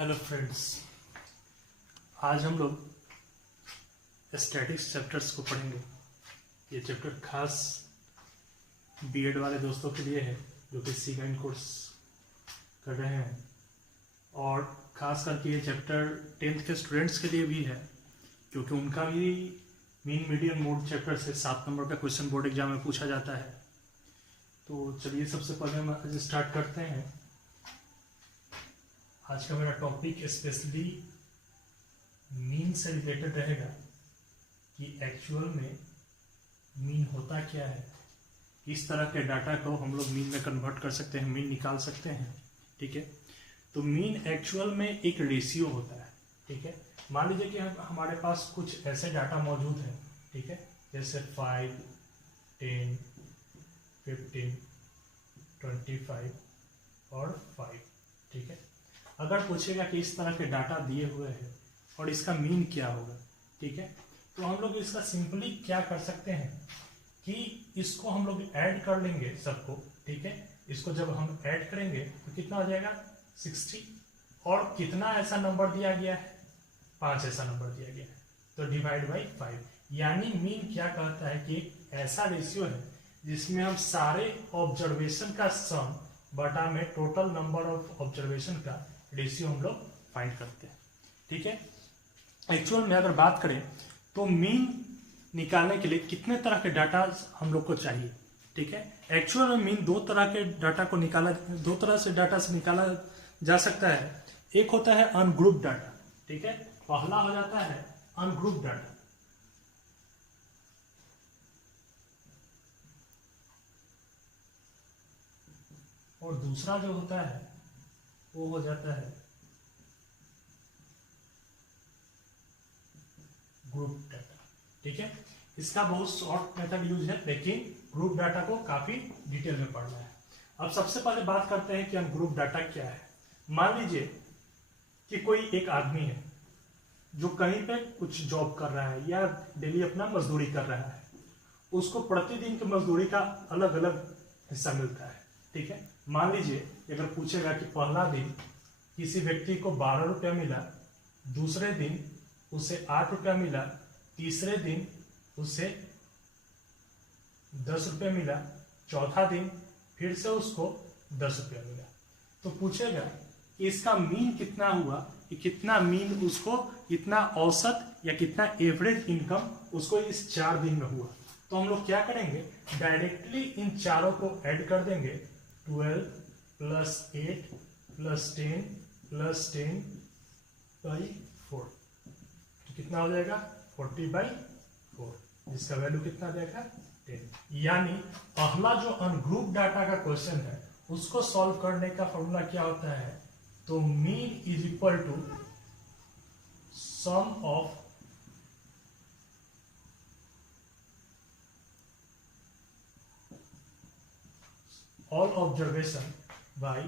Hello friends, आज हम लोग स्टैटिक्स चैप्टर्स को पढ़ेंगे। ये चैप्टर खास बीएड वाले दोस्तों के लिए है जो कि सी कोर्स कर रहे हैं, और ख़ास करके ये चैप्टर 10th के स्टूडेंट्स के लिए भी है क्योंकि उनका भी मीन मीडियम मोड चैप्टर से 7 नंबर का क्वेश्चन बोर्ड एग्जाम में पूछा जाता है। तो चलिए सबसे पहले हम आज स्टार्ट करते हैं। आज का मेरा टॉपिक स्पेशली मीन से रिलेटेड रहेगा कि एक्चुअल में मीन होता क्या है, इस तरह के डाटा को हम लोग मीन में कन्वर्ट कर सकते हैं, मीन निकाल सकते हैं। ठीक है, तो मीन एक्चुअल में एक रेशियो होता है। ठीक है, मान लीजिए कि हमारे पास कुछ ऐसे डाटा मौजूद है, ठीक है, जैसे 5, 10, 15, 25 और 5। ठीक है, अगर पूछेगा कि इस तरह के डाटा दिए हुए हैं और इसका मीन क्या होगा, ठीक है, तो हम लोग इसका सिंपली क्या कर सकते हैं कि इसको हम लोग ऐड कर लेंगे सबको। ठीक है, इसको जब हम ऐड करेंगे तो कितना हो जाएगा 60, और कितना ऐसा नंबर दिया गया है, 5 ऐसा नंबर दिया गया है, तो डिवाइड बाई 5। यानी मीन क्या कहता है कि एक ऐसा रेशियो है जिसमें हम सारे ऑब्जर्वेशन का सम बटा में टोटल नंबर ऑफ ऑब्जर्वेशन का रेशियो हम लोग फाइंड करते हैं। ठीक है, एक्चुअल में अगर बात करें तो मीन निकालने के लिए कितने तरह के डाटा हम लोग को चाहिए। ठीक है, एक्चुअल में मीन दो तरह से डाटा से निकाला जा सकता है। एक होता है अनग्रुप डाटा। ठीक है, पहला हो जाता है अनग्रुप डाटा, और दूसरा जो होता है वो हो जाता है ग्रुप डाटा। ठीक है, इसका बहुत शॉर्ट मेथड यूज है, लेकिन ग्रुप डाटा को काफी डिटेल में पढ़ना है। अब सबसे पहले बात करते हैं कि अनग्रुप डाटा क्या है। मान लीजिए कि कोई एक आदमी है जो कहीं पे कुछ जॉब कर रहा है या डेली अपना मजदूरी कर रहा है, उसको प्रतिदिन की मजदूरी का अलग अलग हिस्सा मिलता है। ठीक है, मान लीजिए अगर पूछेगा कि पहला दिन किसी व्यक्ति को 12 रुपया मिला, दूसरे दिन उसे 8 रुपया मिला, तीसरे दिन उसे 10 रुपया मिला, चौथा दिन फिर से उसको 10 रुपया मिला, तो पूछेगा कि इसका मीन कितना हुआ, कि कितना मीन उसको, कितना औसत या कितना एवरेज इनकम उसको इस 4 दिन में हुआ। तो हम लोग क्या करेंगे, डायरेक्टली इन चारों को ऐड कर देंगे। 12 + 8 + 10 + 10 बाई 4, तो कितना हो जाएगा 40/4, जिसका वैल्यू कितना देगा 10। यानी पहला जो अनग्रुप डाटा का क्वेश्चन है उसको सॉल्व करने का फॉर्मूला क्या होता है, तो mean is equal to sum of all observation by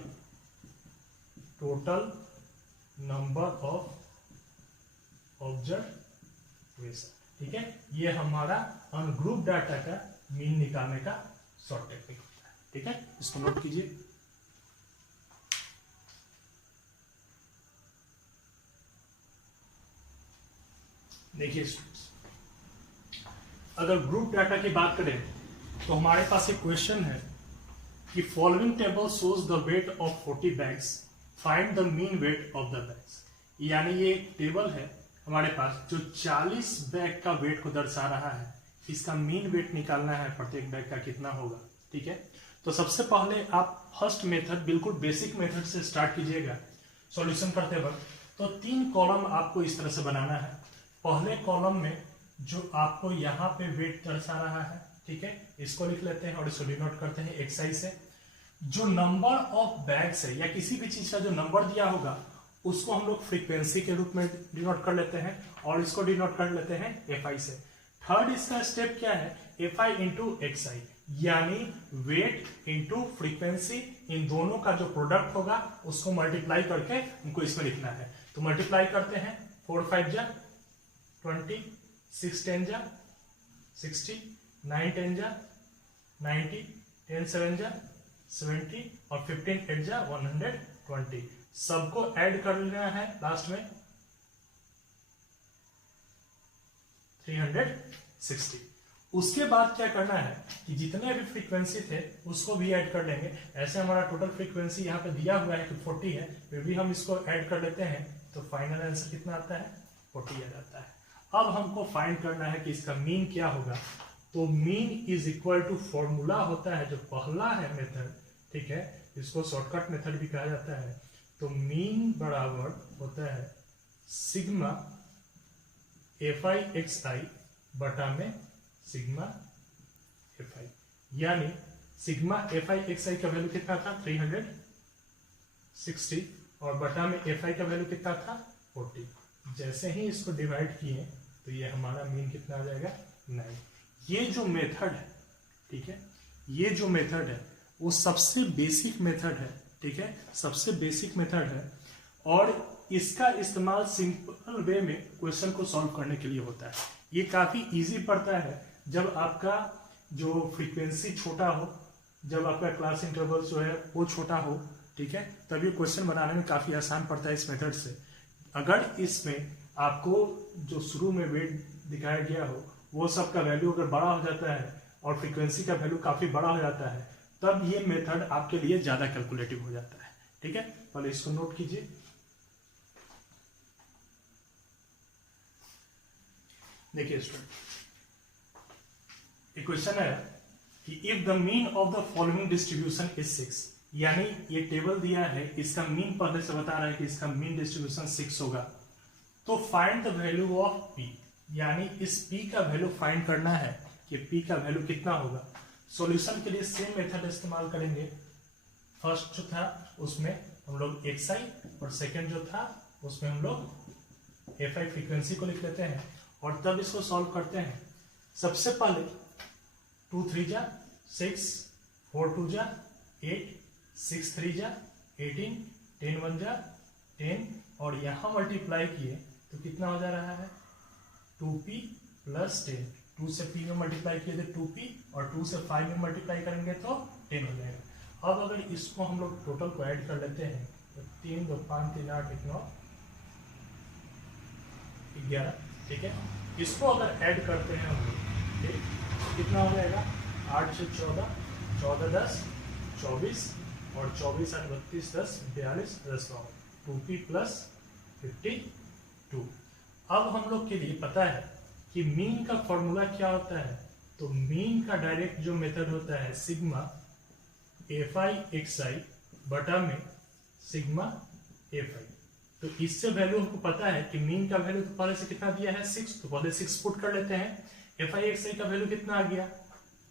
total number of observation। ठीक है, ये हमारा अनग्रुप डाटा का मीन निकालने का शॉर्ट टेक्निक होता है। ठीक है, इसको नोट कीजिए। देखिए, अगर ग्रुप डाटा की बात करें तो हमारे पास एक क्वेश्चन है कि following table shows the weight of 40 bags, find the mean weight of the bags. यानी ये एक टेबल है हमारे पास जो 40 बैग का वेट को दर्शा रहा है, इसका मीन वेट निकालना है, प्रत्येक बैग का कितना होगा। ठीक है, तो सबसे पहले आप फर्स्ट मेथड, बिल्कुल बेसिक मेथड से स्टार्ट कीजिएगा सॉल्यूशन करते वक्त। तो 3 कॉलम आपको इस तरह से बनाना है। पहले कॉलम में जो आपको यहाँ पे वेट दर्शा रहा है, ठीक है, इसको लिख लेते हैं और इसको डिनोट करते हैं XI से। जो नंबर ऑफ बैग्स है या किसी भी चीज का जो नंबर दिया होगा उसको हम लोग फ्रीक्वेंसी के रूप में डिनोट कर लेते हैं, और इसको डिनोट कर लेते हैं FI से। थर्ड इसका स्टेप क्या है, FI इंटू XI, यानी वेट इंटू फ्रीक्वेंसी, इन दोनों का जो प्रोडक्ट होगा उसको मल्टीप्लाई करके उनको इसमें लिखना है। तो मल्टीप्लाई करते हैं, 4 5 जा 20, 6 10 जा 60, 9 10 जा 90, 10 7 जा 70, और 15 8 जा 120। सबको ऐड कर लेना है लास्ट में 360। उसके बाद क्या करना है कि जितने भी फ्रीक्वेंसी थे उसको भी ऐड कर लेंगे। ऐसे हमारा टोटल फ्रीक्वेंसी यहाँ पे दिया हुआ है कि 40 है, फिर भी हम इसको ऐड कर लेते हैं तो फाइनल आंसर कितना आता है 40 आ जाता है। अब हमको फाइंड करना है कि इसका मीन क्या होगा। तो mean is equal to formula होता है जो पहला है मेथड, ठीक है, इसको शॉर्टकट मेथड भी कहा जाता है। तो मीन बराबर होता है सिग्मा FI/XI बटा में सिग्मा FI, यानी सिग्मा FI/XI का वैल्यू कितना था 360 और बटा में FI का वैल्यू कितना था 40। जैसे ही इसको डिवाइड किए तो ये हमारा मीन कितना आ जाएगा 9। ये जो मेथड है, ठीक है, ये जो मेथड है वो सबसे बेसिक मेथड है, ठीक है, सबसे बेसिक मेथड है और इसका इस्तेमाल सिंपल वे में क्वेश्चन को सॉल्व करने के लिए होता है। ये काफी इजी पड़ता है जब आपका जो फ्रीक्वेंसी छोटा हो, जब आपका क्लास इंटरवल जो है वो छोटा हो, ठीक है, तब ये क्वेश्चन बनाने में काफी आसान पड़ता है इस मेथड से। अगर इसमें आपको जो शुरू में वेट दिखाया गया हो वो सब का वैल्यू अगर बड़ा हो जाता है और फ्रीक्वेंसी का वैल्यू काफी बड़ा हो जाता है तब ये मेथड आपके लिए ज्यादा कैलकुलेटिव हो जाता है, ठीक है। पहले इसको नोट कीजिए। देखिए स्टूडेंट, एक क्वेश्चन है कि if the mean of the following distribution is 6, यानी ये टेबल दिया है, इसका मीन पहले से बता रहा है कि इसका मीन डिस्ट्रीब्यूशन 6 होगा, तो find the value of p, यानी इस p का वैल्यू फाइंड करना है कि p का वैल्यू कितना होगा। सॉल्यूशन के लिए सेम मेथड इस्तेमाल करेंगे। फर्स्ट जो था उसमें हम लोग XI और सेकंड जो था उसमें हम लोग FI फ्रीक्वेंसी को लिख लेते हैं और तब इसको सॉल्व करते हैं। सबसे पहले 2 3 जा 6, 4 2 जा 8, 6 3 जा 18, 10 1 जा 10 और यहाँ मल्टीप्लाई किए तो कितना हो जा रहा है 2p + 10। 2 से p में मल्टीप्लाई किए थे 2p और 2 से 5 में मल्टीप्लाई करेंगे तो 10 हो जाएगा। अब अगर इसको हम लोग टोटल को ऐड कर लेते हैं तो 3 2 5 3 8 1 9 11, ठीक है। इसको अगर ऐड करते हैं हम लोग, ठीक, कितना हो जाएगा 8 से 14, 14 10 24 और 24 8 32 10 42 10 2p + 52। अब हम लोग के लिए पता है कि मीन का फॉर्मूला क्या होता है। तो मीन का डायरेक्ट जो मेथड होता है सिग्मा FI/XI बटा में सिग्मा FI। तो इससे वैल्यू हमको पता है कि मीन का वैल्यू तो पहले से कितना दिया है 6, तो पहले 6 पुट कर लेते हैं। FI/XI का वैल्यू कितना आ गया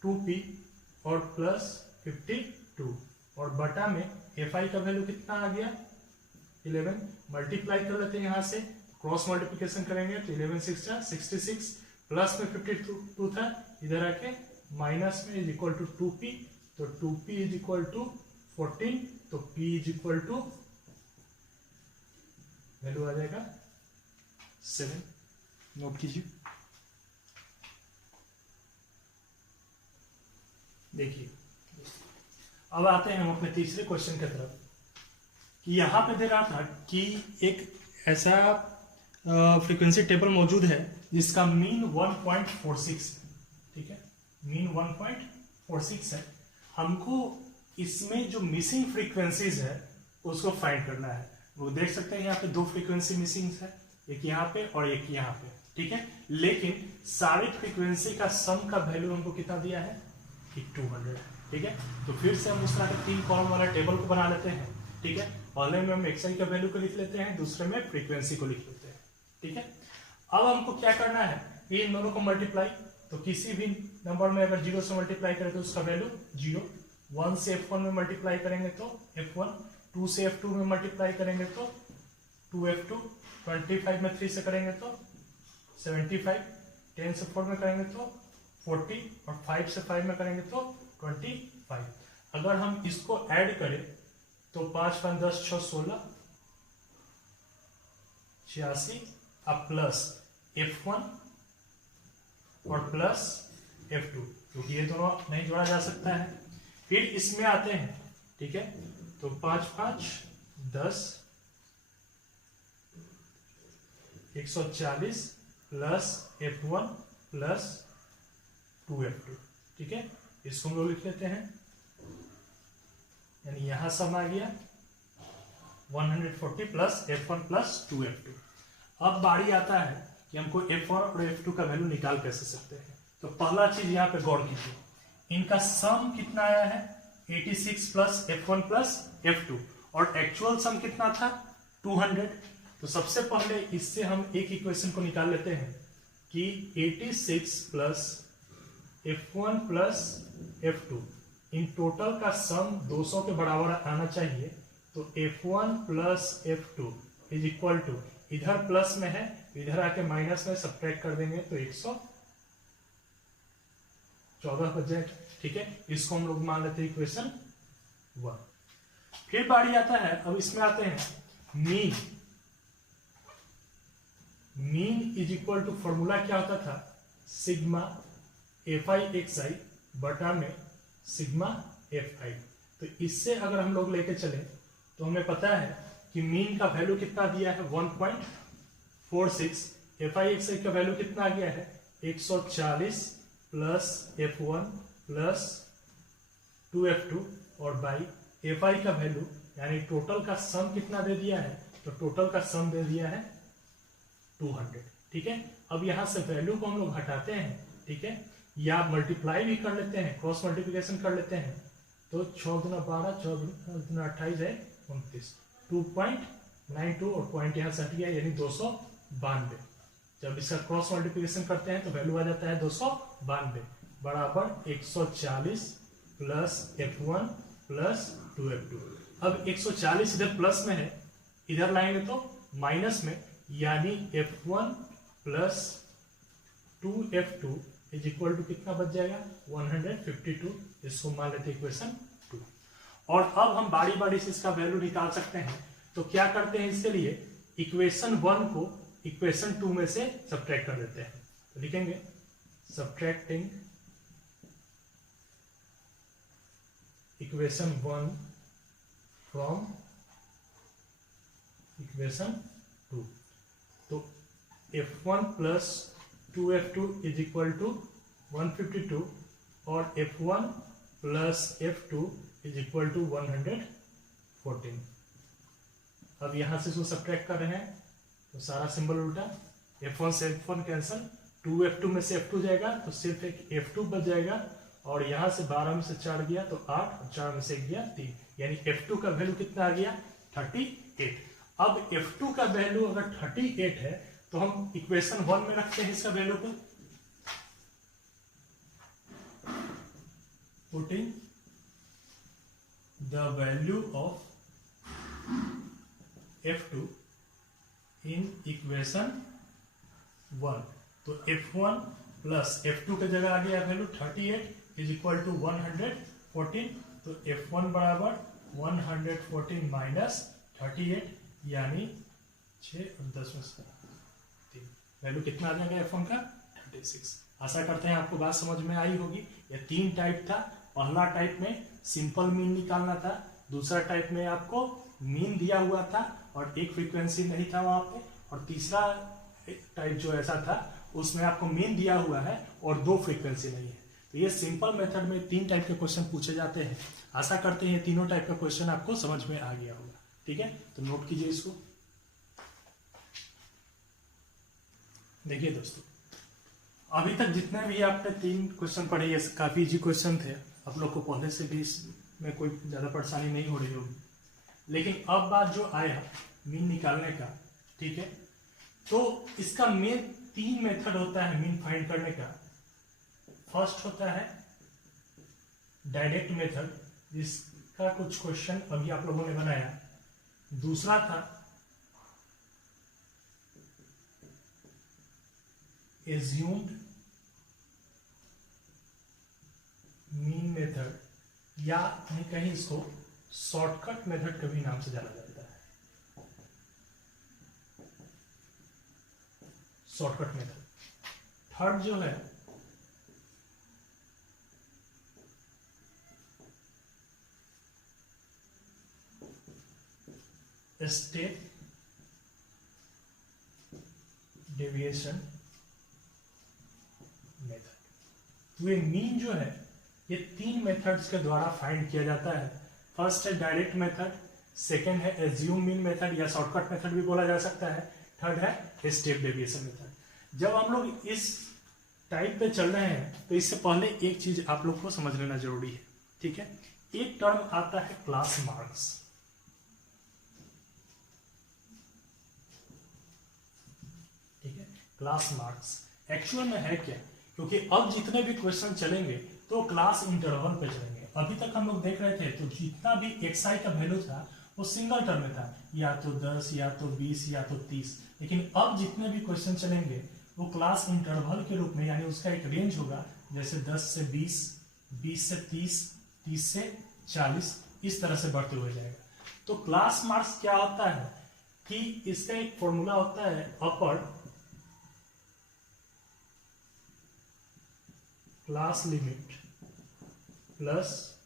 2p और + 52 और बटा में FI का वैल्यू कितना आ गया 11। मल्टीप्लाई कर लेते हैं, यहाँ से क्रॉस मल्टीप्लिकेशन करेंगे तो 11 6 66 प्लस में 52 था, इधर आके माइनस में इज इक्वल टू 2p, तो 2p इज इक्वल टू 14, तो p is equal to value आ जाएगा 7। नोट कीजिए। देखिए अब आते हैं हम अपने तीसरे क्वेश्चन की तरफ कि यहाँ पे दे रहा था कि एक ऐसा फ्रीक्वेंसी टेबल मौजूद है जिसका मीन 1.46 है, ठीक है, मीन 1.46 है। हमको इसमें जो मिसिंग फ्रीक्वेंसीज है उसको फाइंड करना है। वो देख सकते हैं यहाँ पे 2 फ्रीक्वेंसी मिसिंग है, एक यहाँ पे और एक यहाँ पे, ठीक है। लेकिन सारी फ्रीक्वेंसी का सम का वैल्यू हमको कितना दिया है कि 200 है, ठीक है। तो फिर से हम उस तरह के 3 कॉलम वाला टेबल को बना लेते हैं, ठीक है। पहले में हम XI का वैल्यू को लिख लेते हैं, दूसरे में फ्रीक्वेंसी को लिख लेते हैं, ठीक है। अब हमको क्या करना है कि इन दोनों को मल्टीप्लाई, तो किसी भी नंबर में अगर 0 से मल्टीप्लाई करें तो उसका वैल्यू 0, 1 से F1 में मल्टीप्लाई करेंगे तो F1, 2 से F2 में मल्टीप्लाई करेंगे तो 2F2, 25 में 3 से करेंगे तो 75, 10 से 4 में करेंगे तो 40 और 5 से 5 में करेंगे तो 25। अगर हम इसको ऐड करें तो 5 5 10 6 16 86 अब प्लस F1 और प्लस F2, क्योंकि ये दोनों नहीं जोड़ा जा सकता है। फिर इसमें आते हैं, ठीक है, तो 5 5 10 140 प्लस F1 प्लस 2F2। ठीक है, इसको हम लोग लिख लेते हैं, यानी यहां सम आ गया 140 प्लस F1 प्लस 2F2। अब बारी आता है कि हमको F1 और F2 का वैल्यू निकाल कैसे सकते हैं। तो पहला चीज यहाँ पे गौर कीजिए, इनका सम कितना आया है 86 प्लस F1 प्लस F2, और एक्चुअल सम कितना था 200। तो सबसे पहले इससे हम एक इक्वेशन को निकाल लेते हैं कि 86 plus F1 plus F2 in total का सम 200 के बराबर आना चाहिए। तो F1 plus F2 is equal to, इधर प्लस में है इधर आके माइनस में सब्ट्रैक्ट कर देंगे तो 114 बच जाएगा। ठीक है, इसको हम लोग मान लेते हैं इक्वेशन 1। फिर बारी आता है, अब इसमें आते हैं mean. Mean is equal to, formula क्या होता था, सिग्मा FI बटा में सिग्मा FI। तो इससे अगर हम लोग लेके चले तो हमें पता है कि मीन का वैल्यू कितना दिया है 1.46, FI का वैल्यू कितना आ गया है 140 प्लस F1 प्लस 2F2 और बाई FI का वैल्यू यानी टोटल का सम कितना दे दिया है, तो टोटल का सम दे दिया है 200। ठीक है, अब यहां से वैल्यू को हम लोग हटाते हैं। ठीक है, या मल्टीप्लाई भी कर लेते हैं, क्रॉस मल्टीप्लिकेशन कर लेते हैं। तो 6 गुना 12, 14 गुना 28 है 29, 2.92 और पॉइंट यहां से हट गया यानी 292। जब इसका क्रॉस मल्टीप्लिकेशन करते हैं तो वैल्यू आ जाता है 292 बराबर 140 प्लस F1 प्लस 2F2। अब 140 इधर प्लस में है, इधर लाएंगे तो माइनस में, यानी F1 plus 2F2 is equal to कितना बच जाएगा 152। इसको मान लेते हैं इक्वेशन 2। और अब हम बारी बारी से इसका वैल्यू निकाल सकते हैं। तो क्या करते हैं, इसके लिए इक्वेशन 1 को इक्वेशन 2 में से सब्ट्रैक्ट कर देते हैं। तो लिखेंगे सब्ट्रैक्टिंग इक्वेशन 1 फ्रॉम इक्वेशन 2। तो F1 plus 2F2 is equal to 152 और F1 plus F2 is equal to 114। अब यहां से इसको सब्ट्रैक्ट कर रहे हैं तो सारा सिंबल उल्टा, F1 से F1 कैंसिल, 2F2 में से F2 जाएगा तो सिर्फ एक F2 बच जाएगा, और यहां से 12 में से 4 गया तो 8 और 4 में से 1 गया 3, यानी F2 का वैल्यू कितना आ गया 38। अब F2 का वैल्यू अगर 38 है तो हम इक्वेशन 1 में रखते हैं इसका वैल्यू को, putting the value of F2 in equation 1। तो F1 प्लस F2 के जगह आ गया वैल्यू 38 इज इक्वल टू 114। तो F1 बराबर 114 माइनस 38 यानी 6 और 10 में से 3, वैल्यू कितना आ जाएगा F1 का 36। आशा करते हैं आपको बात समझ में आई होगी। यह 3 टाइप था। पहला टाइप में सिंपल मीन निकालना था, दूसरा टाइप में आपको मीन दिया हुआ था और एक फ्रीक्वेंसी नहीं था वहां पे, और तीसरा टाइप जो ऐसा था उसमें आपको मीन दिया हुआ है और 2 फ्रीक्वेंसी नहीं है। तो ये सिंपल मेथड में 3 टाइप के क्वेश्चन पूछे जाते हैं। आशा करते हैं ये तीनों टाइप का क्वेश्चन आपको समझ में आ गया होगा। ठीक है, तो नोट कीजिए इसको। देखिए दोस्तों, अभी तक जितने भी आपने 3 क्वेश्चन पढ़े ये काफी इजी क्वेश्चन थे, आप लोग को पढ़ने से भी इसमें कोई ज्यादा परेशानी नहीं हो रही होगी। लेकिन अब बात जो आया मीन निकालने का, ठीक है, तो इसका मेन 3 मेथड होता है मीन फाइंड करने का। फर्स्ट होता है डायरेक्ट मेथड, जिसका कुछ क्वेश्चन अभी आप लोगों ने बनाया। दूसरा था एज्यूम्ड मीन मेथड, या कहीं इसको शॉर्टकट मेथड के भी नाम से जाना जाता है, शॉर्टकट मेथड। थर्ड जो है स्टेप डेविएशन मेथड। तो ये मीन जो है ये 3 मेथड्स के द्वारा फाइंड किया जाता है। फर्स्ट है डायरेक्ट मेथड, सेकेंड है एज्यूम मीन मेथड या शॉर्टकट मेथड भी बोला जा सकता है, थर्ड है स्टेप डेविएशन मेथड। जब हम लोग इस टाइप पे चल रहे हैं तो इससे पहले एक चीज आप लोग को समझ लेना जरूरी है, ठीक है। एक टर्म आता है क्लास मार्क्स, ठीक है। क्लास मार्क्स एक्चुअल में है क्या, क्योंकि अब जितने भी क्वेश्चन चलेंगे तो क्लास इंटरवल पे चलेंगे। अभी तक हम लोग देख रहे थे तो जितना भी xi का वैल्यू था वो सिंगल टर्म में था, या तो 10 या तो 20 या तो 30। लेकिन अब जितने भी क्वेश्चन चलेंगे वो क्लास इंटरवल के रूप में, यानी उसका एक रेंज होगा, जैसे 10 से 20, 20 से 30, 30 से 40, इस तरह से बढ़ते हुए जाएगा। तो क्लास मार्क्स क्या होता है कि इसका एक फॉर्मूला होता है upper class limit plus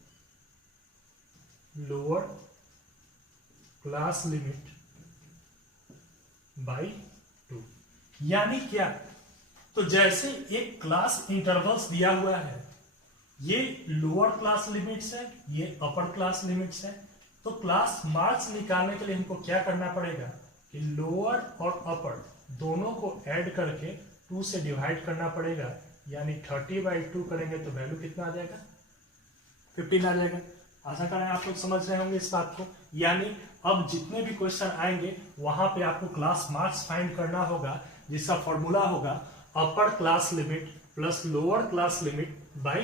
lower class limit by 2। यानी क्या, तो जैसे एक क्लास इंटरवल्स दिया हुआ है, ये लोअर क्लास लिमिट्स है, ये अपर क्लास लिमिट्स है, तो क्लास मार्क्स निकालने के लिए हमको क्या करना पड़ेगा कि लोअर और अपर दोनों को ऐड करके 2 से डिवाइड करना पड़ेगा। यानी 30/2 करेंगे तो वैल्यू कितना आ जाएगा, 15 आ जाएगा। आशा करें आप लोग समझ रहे होंगे इस बात को। यानी अब जितने भी क्वेश्चन आएंगे वहां पे आपको क्लास मार्क्स फाइंड करना होगा, जिसका फॉर्मूला होगा upper class limit plus lower class limit by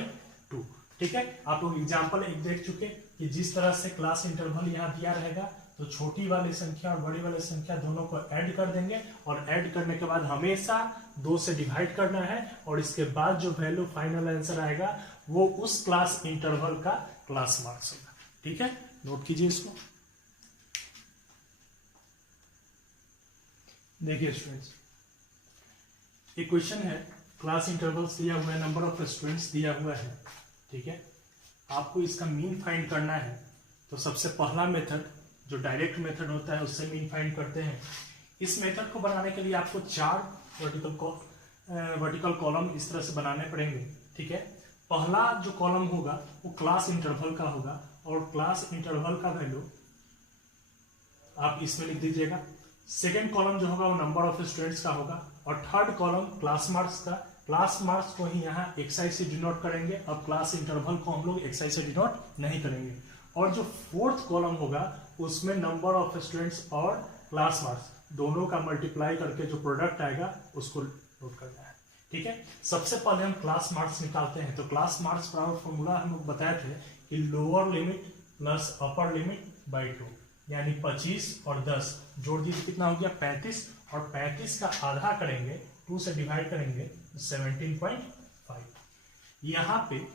2, ठीक है। आप लोग एग्जाम्पल एक देख चुके कि जिस तरह से क्लास इंटरवल यहाँ दिया रहेगा तो छोटी वाली संख्या और बड़ी वाली संख्या दोनों को ऐड कर देंगे, और ऐड करने के बाद हमेशा 2 से डिवाइड करना है, और इसके बाद जो वैल्यू फाइनल आंसर आएगा वो उस क्लास इंटरवल का क्लास मार्क्स होगा, ठीक है। नोट कीजिए इसको। देखिए स्टूडेंट्स, एक क्वेश्चन है, क्लास इंटरवल्स दिया हुआ है, नंबर ऑफ स्टूडेंट्स दिया हुआ है, ठीक है। आपको इसका मीन फाइंड करना है। तो सबसे पहला मेथड जो डायरेक्ट मेथड होता है उससे मीन फाइंड करते हैं। इस मेथड को बनाने के लिए आपको 4 वर्टिकल कॉलम इस तरह से बनाने पड़ेंगे, ठीक है। पहला जो कॉलम होगा वो क्लास इंटरवल का होगा, और क्लास इंटरवल का वैल्यू आप इसमें लिख दीजिएगा। सेकेंड कॉलम जो होगा वो नंबर ऑफ स्टूडेंट्स का होगा, और थर्ड कॉलम क्लास मार्क्स का। क्लास मार्क्स को ही यहाँ xi से डिनोट करेंगे, अब क्लास इंटरवल को हम लोग xi से डिनोट नहीं करेंगे। और जो फोर्थ कॉलम होगा उसमें नंबर ऑफ स्टूडेंट्स और क्लास मार्क्स दोनों का मल्टीप्लाई करके जो प्रोडक्ट आएगा उसको नोट करना है, ठीक है। सबसे पहले हम क्लास मार्क्स निकालते हैं। तो क्लास मार्क्स बराबर फॉर्मूला हम लोग बताए थे कि lower limit plus upper limit by 2, यानी 25 और 10 जोड़ दीजिए, कितना हो गया 35, और 35 का आधा करेंगे 2 से डिवाइड करेंगे 17.5। यहाँ पे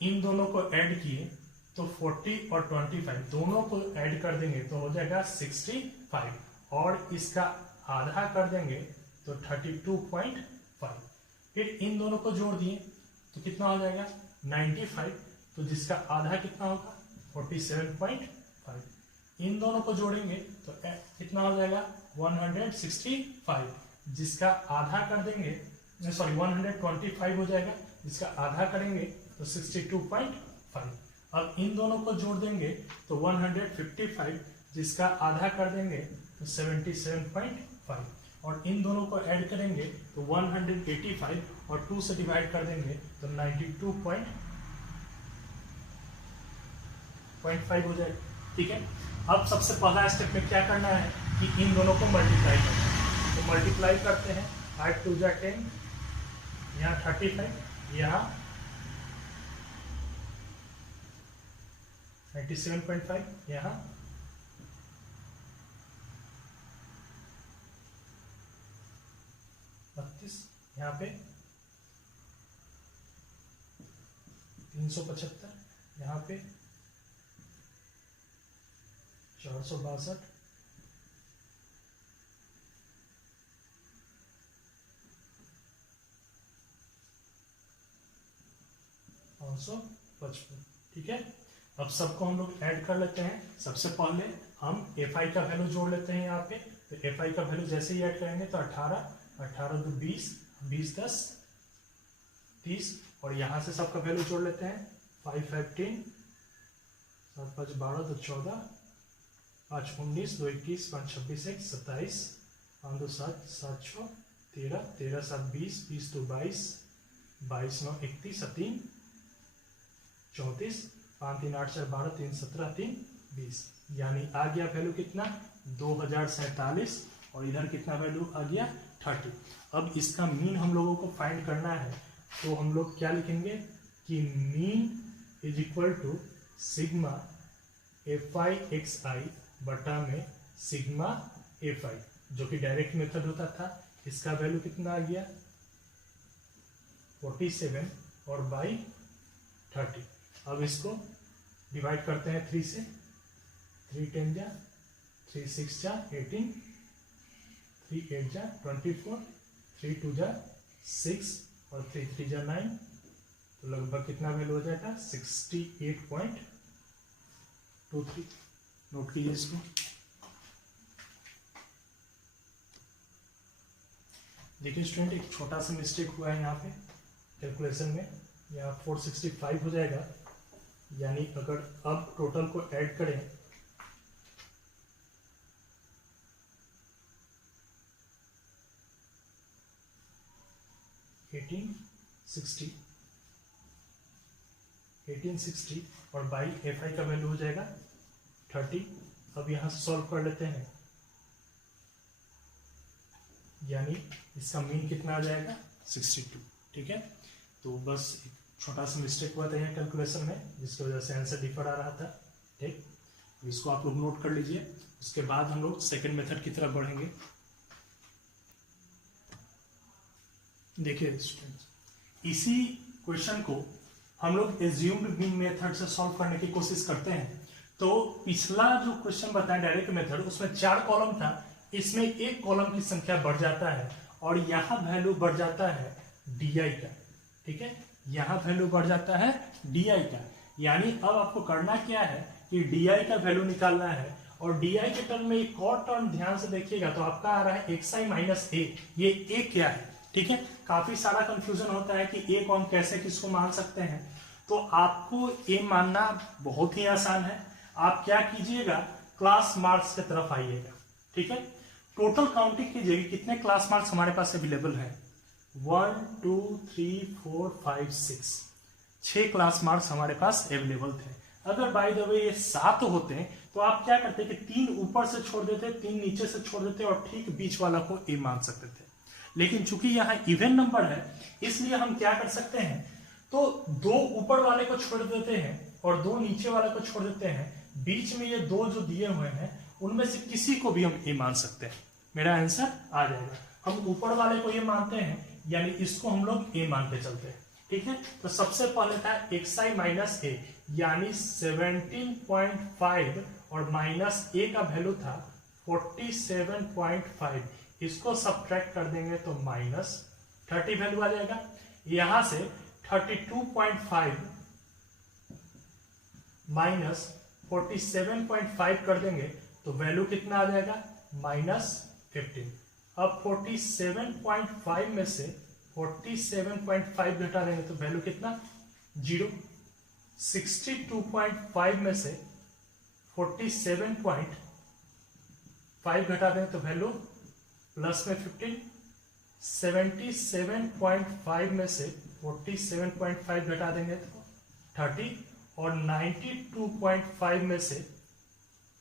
इन दोनों को ऐड किए तो 40 और 25 दोनों को ऐड कर देंगे तो हो जाएगा 65, और इसका आधा कर देंगे तो 32.5। फिर इन दोनों को जोड़ दिए तो कितना हो जाएगा 95, तो जिसका आधा कितना होगा 47.5। इन दोनों को जोड़ेंगे तो कितना हो जाएगा 165, जिसका आधा कर देंगे, सॉरी 125 हो जाएगा, जिसका आधा करेंगे तो 62.5। अब इन दोनों को जोड़ देंगे तो 155, जिसका आधा कर देंगे तो 77.5, और इन दोनों को ऐड करेंगे तो 185 और 2 से डिवाइड कर देंगे तो 92.5 हो जाएगा, ठीक है। अब सबसे पहला स्टेप में क्या करना है कि इन दोनों को मल्टीप्लाई करना है। तो मल्टीप्लाई करते हैं, 5 2 10, यहाँ 35, यहाँ 97.5, यहाँ 32, यहाँ पे 375, यहाँ पे 462, ठीक है। अब सबको हम लोग ऐड कर लेते हैं। सबसे पहले हम fi का वैल्यू जोड़ लेते हैं यहाँ पे। तो fi का वैल्यू जैसे ही ऐड करेंगे तो 18, 18 2 20, 20 10 30, और यहाँ से सबका वैल्यू जोड़ लेते हैं। 5 5 10, 7 5 12, 2 14, 5 19, 2 21, 5 26 1 27, 5 2 7, 7 6 13, 13 7 20, 20 2 22, 22 9 31, 3 34, 5 3 8 4 12, 3 17, 3 20, यानी आ गया वैल्यू कितना 2047, और इधर कितना वैल्यू आ गया 30। अब इसका मीन हम लोगों को फाइंड करना है, तो हम लोग क्या लिखेंगे कि mean is equal to sigma fi xi बटा में सिग्मा fi, जो कि डायरेक्ट मेथड होता था। इसका वैल्यू कितना आ गया 47 और बाई 30। अब इसको डिवाइड करते हैं 3 से, 3 10 जा, 3 6 जा 18, 3 8 जा 24, 3 2 जा 6 और 3 3 जा 9, तो लगभग कितना वैल्यू हो जाएगा 68.23। नोट कीजिए इसको। देखिए स्टूडेंट, एक छोटा सा मिस्टेक हुआ है यहाँ पे कैलकुलेशन में, यहाँ 465 हो जाएगा, यानी अगर अब टोटल को ऐड करें 1860 और बाई fi का वैल्यू हो जाएगा 30। अब यहाँ से सॉल्व कर लेते हैं, यानी इसका मीन कितना आ जाएगा 62। ठीक है, तो बस एक छोटा सा मिस्टेक हुआ था यहाँ कैलकुलेशन में, जिसकी वजह से आंसर डिफर आ रहा था। ठीक, इसको आप लोग नोट कर लीजिए, उसके बाद हम लोग सेकेंड मेथड की तरफ बढ़ेंगे। देखिए स्टूडेंट्स, इसी क्वेश्चन को हम लोग एज्यूम्ड मीन मेथड से सॉल्व करने की कोशिश करते हैं। तो पिछला जो क्वेश्चन बताया डायरेक्ट मेथड, उसमें 4 कॉलम था, इसमें एक कॉलम की संख्या बढ़ जाता है और यहाँ वैल्यू बढ़ जाता है डी आई का। ठीक है, यहाँ वैल्यू बढ़ जाता है डी आई का, यानी अब आपको करना क्या है कि डी आई का वैल्यू निकालना है। और डी आई के टर्म में एक और टर्म ध्यान से देखिएगा, तो आपका आ रहा है एक्स आई माइनस ए। ये ए क्या है? ठीक है, काफी सारा कंफ्यूजन होता है कि ए को हम कैसे किसको मान सकते हैं। तो आपको ए मानना बहुत ही आसान है। आप क्या कीजिएगा, क्लास मार्क्स की तरफ आइएगा। ठीक है, टोटल काउंटिंग कीजिएगा कितने क्लास मार्क्स हमारे पास अवेलेबल है। 1 2 3 4 5 6 क्लास मार्क्स हमारे पास अवेलेबल थे। अगर बाय द वे ये 7 होते तो आप क्या करते कि 3 ऊपर से छोड़ देते, 3 नीचे से छोड़ देते और ठीक बीच वाला को ए मान सकते थे। लेकिन चूंकि यहाँ इवन नंबर है, इसलिए हम क्या कर सकते हैं, तो 2 ऊपर वाले को छोड़ देते हैं और 2 नीचे वाले को छोड़ देते हैं। बीच में ये 2 जो दिए हुए हैं उनमें से किसी को भी हम ए मान सकते हैं। मेरा आंसर आ जाएगा। हम ऊपर वाले को ये मानते हैं, यानी इसको हम लोग ए मान के चलते हैं। ठीक है, तो सबसे पहले था एक्स आई माइनस ए, यानी 17.5 और माइनस ए का वैल्यू था 47.5। इसको सब्ट्रैक्ट कर देंगे तो माइनस 30 वैल्यू आ जाएगा। यहां से 32.5 माइनस 47.5 कर देंगे तो वैल्यू कितना आ जाएगा, माइनस 15। अब 47.5 में से 47.5 घटा देंगे तो वैल्यू कितना, 0। 62.5 में से 47.5 घटा देंगे तो वैल्यू प्लस में 15। 77.5 में से 47.5 घटा देंगे तो 30 और 92.5 में से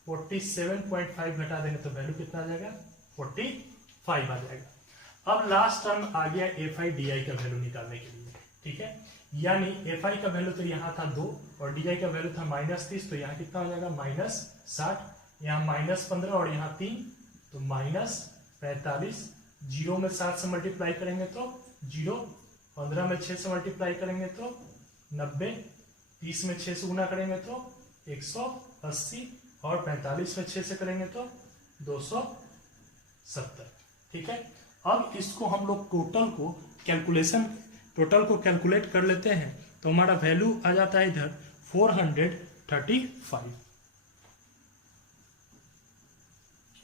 47.5 घटा देंगे तो वैल्यू कितना आ जाएगा, 45 आ जाएगा। अब लास्ट टर्म आ गया एफ आई डी आई का वैल्यू निकालने के लिए। ठीक है, यानी एफ आई का वैल्यू तो यहाँ था 2 और डी आई का वैल्यू था माइनस 30, तो यहाँ कितना हो जाएगा, माइनस 60। यहाँ माइनस 15 और यहाँ 3, तो माइनस 45। 0 में 7 से मल्टीप्लाई करेंगे तो 0, 15 में 6 से मल्टीप्लाई करेंगे तो 90, 30 में 6 से गुना करेंगे तो 180 और 45 में 6 से करेंगे तो 270। ठीक है, अब इसको हम लोग टोटल को कैलकुलेट कर लेते हैं, तो हमारा वैल्यू आ जाता है इधर 435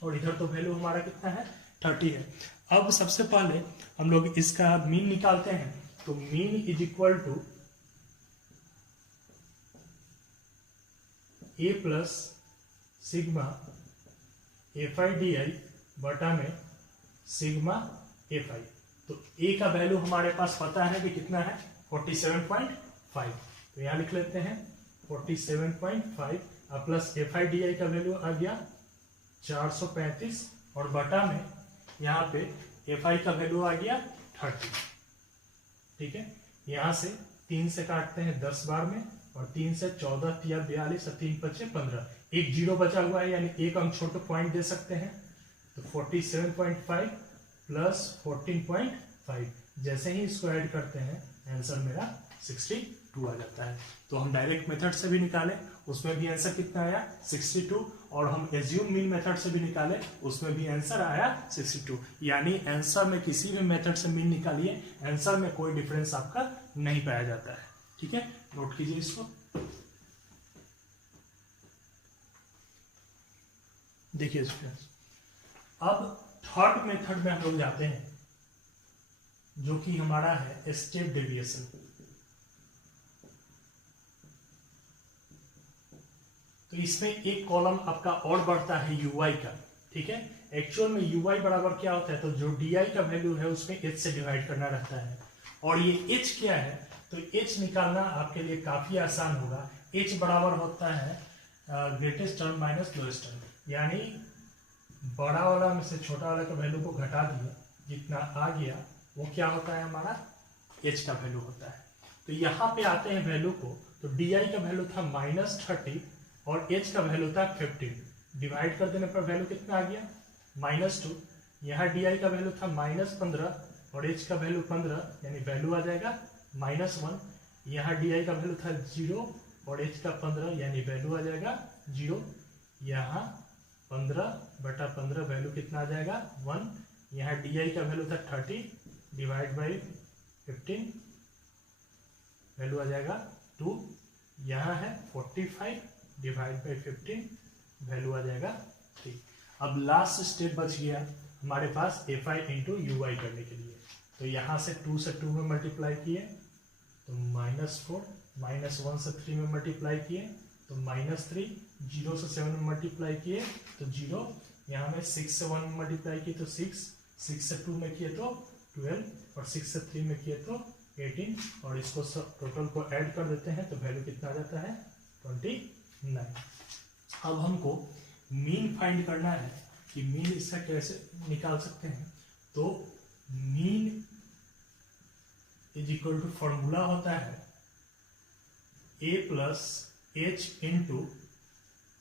और इधर तो वैल्यू हमारा कितना है 30 है। अब सबसे पहले हम लोग इसका मीन निकालते हैं। तो mean is equal to A plus sigma F I D I बटा में सिग्मा एफ आई। तो ए का वैल्यू हमारे पास पता है कि कितना है 47.5। तो यहां लिख लेते हैं 47.5 और प्लस एफ आई डी आई का वैल्यू आ गया 435 और बटा में यहाँ पे एफ आई का वैल्यू आ गया 30। ठीक है, यहां से 3 से काटते हैं 10 बार में और 3 से 14 तिया 42 और 3 5 15, एक जीरो बचा हुआ है यानी एक हम छोटे पॉइंट दे सकते हैं। तो 47.5 प्लस 14.5 जैसे ही इसको ऐड करते हैं आंसर मेरा 62 आ जाता है। तो हम डायरेक्ट मेथड से भी निकाले, उसमें भी आंसर कितना आया 62, और हम एज्यूम मीन मेथड से भी निकाले, उसमें भी आंसर आया 62। यानी आंसर में किसी भी मेथड से मीन निकालिए, आंसर में कोई डिफरेंस आपका नहीं पाया जाता है। ठीक है, नोट कीजिए इसको। देखिए स्टूडेंट्स, अब थर्ड मेथड में हम लोग जाते हैं जो कि हमारा है स्टेप डेविएशन। तो इसमें एक कॉलम आपका और बढ़ता है ui का। ठीक है, एक्चुअल में ui बराबर क्या होता है, तो जो di का वैल्यू है उसमें h से डिवाइड करना रहता है। और ये h क्या है, तो h निकालना आपके लिए काफी आसान होगा। h बराबर होता है greatest term minus lowest term, यानी बड़ा वाला में से छोटा वाला का वैल्यू को घटा दिए, जितना आ गया वो क्या होता है हमारा h का वैल्यू होता है। तो यहाँ पे आते हैं वैल्यू को, तो di का वैल्यू था -30 और h का वैल्यू था 15, डिवाइड कर देने पर वैल्यू कितना आ गया -2। यहाँ di का वैल्यू था -15 और h का वैल्यू 15, यानी वैल्यू आ जाएगा -1। यहाँ di का वैल्यू था 0 और h का 15, यानी वैल्यू आ जाएगा 0। यहाँ 15/15 वैल्यू कितना आ जाएगा 1। यहाँ di का वैल्यू था 30 डिवाइड बाई 15, वैल्यू आ जाएगा 2। यहाँ है 45 डिवाइड बाई 15, वैल्यू आ जाएगा 3। अब लास्ट स्टेप बच गया हमारे पास एफ आई इंटू यू आई करने के लिए। तो यहाँ से 2 से 2 में मल्टीप्लाई किए तो -4, -1 से 3 में मल्टीप्लाई किए तो -3, 0 से 7 में मल्टीप्लाई किए तो 0, यहाँ में 6 से 1 में मल्टीप्लाई किए तो 6, 6 से 2 में किए तो 12 और 6 से 3 में किए तो 18, और इसको सब टोटल को ऐड कर देते हैं तो वैल्यू कितना आ जाता है 29। अब हमको मीन फाइंड करना है कि मीन इसका कैसे निकाल सकते हैं। तो mean is equal to formula होता है a plus h into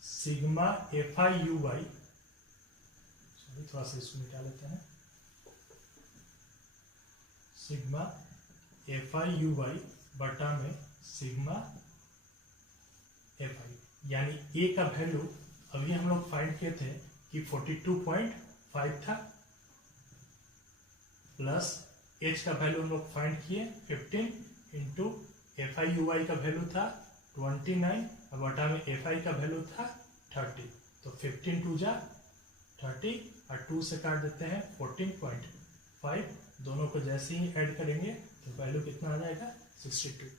sigma F I U Y. Sorry, थोड़ा सा इसको मिटा लेते हैं। Sigma F I U Y बटा में सिग्मा एफ आई, यानी a का वैल्यू अभी हम लोग फाइंड किए थे कि 42.5 था, प्लस h का वैल्यू हम लोग फाइंड किए 15 इंटू एफ आई यू आई का वैल्यू था 29 और बटा में एफ आई का वैल्यू था 30। तो 15 2 जा 30 और 2 से काट देते हैं 14.5, दोनों को जैसे ही ऐड करेंगे तो वैल्यू कितना आ जाएगा 62।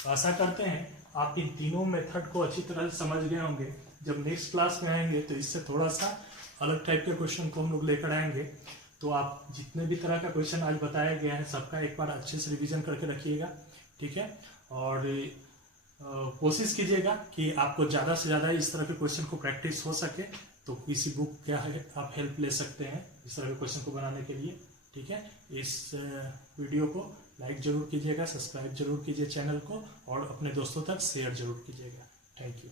तो आशा करते हैं आप इन तीनों मेथड को अच्छी तरह से समझ गए होंगे। जब नेक्स्ट क्लास में आएंगे तो इससे थोड़ा सा अलग टाइप के क्वेश्चन को हम लोग लेकर आएंगे। तो आप जितने भी तरह का क्वेश्चन आज बताया गया है सबका एक बार अच्छे से रिवीजन करके रखिएगा। ठीक है, और कोशिश कीजिएगा कि आपको ज़्यादा से ज़्यादा इस तरह के क्वेश्चन को प्रैक्टिस हो सके। तो किसी बुक क्या है आप हेल्प ले सकते हैं इस तरह के क्वेश्चन को बनाने के लिए। ठीक है, इस वीडियो को लाइक जरूर कीजिएगा, सब्सक्राइब जरूर कीजिए चैनल को, और अपने दोस्तों तक शेयर जरूर कीजिएगा। Thank you.